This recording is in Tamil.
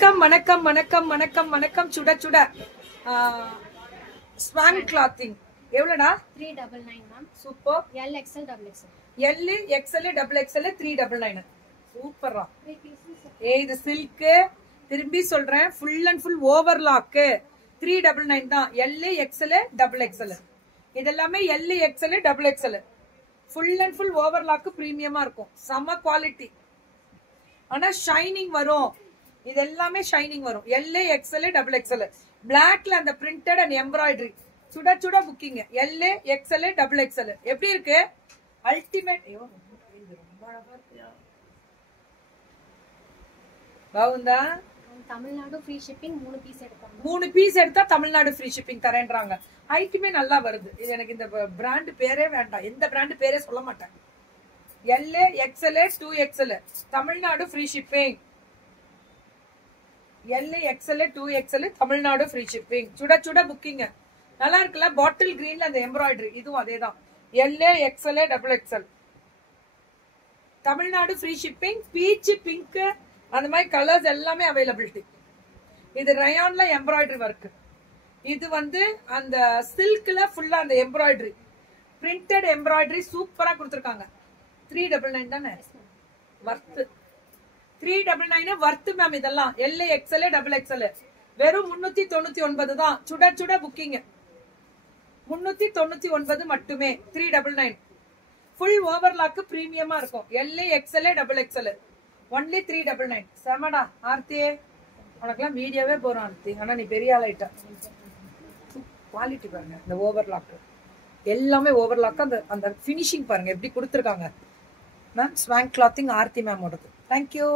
வணக்கம் வணக்கம் வணக்கம் வணக்கம் வணக்கம் சுட சுட ஸ்வாங் கிளாத்திங் எவ்வளவுடா 399 ma'am super L XL double XL L XL double XL 399 சூப்பரா இது சில்க் திரும்பி சொல்றேன் ஃபுல் அண்ட் ஃபுல் ஓவர்லாக் 399 தான் L XL double XL இதெல்லாமே L XL double XL full and full overlock பிரீமியமா இருக்கும் செம குவாலிட்டி ஆனா ஷைனிங் வரும் இது எல்லாமே ஷைனிங் வரும் L XL double XL பிளாக்ல அந்த பிரிண்டட் அண்ட் எம்ப்ராய்டரி சுட சுட booking L XL double XL எப்படி இருக்கு அல்டிமேட் பாவுண்டா தமிழ்நாடு ஃப்ரீ ஷிப்பிங் 3 பீஸ் எடுத்தாங்க 3 பீஸ் எடுத்தா தமிழ்நாடு ஃப்ரீ ஷிப்பிங் தரேன்றாங்க ஐட்டமே நல்லா வருது இது எனக்கு இந்த பிராண்ட் பேரே வேண்டாம் எந்த பிராண்ட் பேரே சொல்ல மாட்டேன் L XL 2XL Tamil Nadu free shipping L XL 2XL Tamil Nadu free shipping சுட சுட புக்கிங் நல்லா இருக்குல்ல பாட்டில் கிரீன்ல அந்த எம்ப்ராய்டரி இதுவும் அதேதான் L XL double XL Tamil Nadu free shipping beach pink அந்த மாதிரி கலர்ஸ் எல்லாமே அவைலபிலிட்டி இது ரயான்ல எம்ப்ராய்டரி ஒர்க் இது வந்து அந்த சில்க்ல ஃபுல்லா அந்த எம்ப்ராய்டரி பிரிண்டட் எம்ப்ராய்டரி சூப்பரா கொடுத்துருக்காங்க 399 தானே வர்த் 399 வர்த் மேம் இதெல்லாம் L XL double XL வெறும் 399 தான் சுட சுட புக்கிங் 399 மட்டுமே 399 ஃபுல் ஓவர்லாக் பிரீமியமா இருக்கும் L XL double XL only 399 செமடா ஆர்த்தி உனக்கெல்லாம் வீடியோவே போறோம் ஆர்த்தி ஆனா நீ பெரிய ஆளாயிட்ட குவாலிட்டி பாருங்க இந்த ஓவர்லாக் எல்லாமே ஓவர்லாக் அந்த அந்த ஃபினிஷிங் பாருங்க எப்படி கொடுத்துருக்காங்க ma'am ஸ்வாங் clothing Aarthi ma'am ஓடது thank you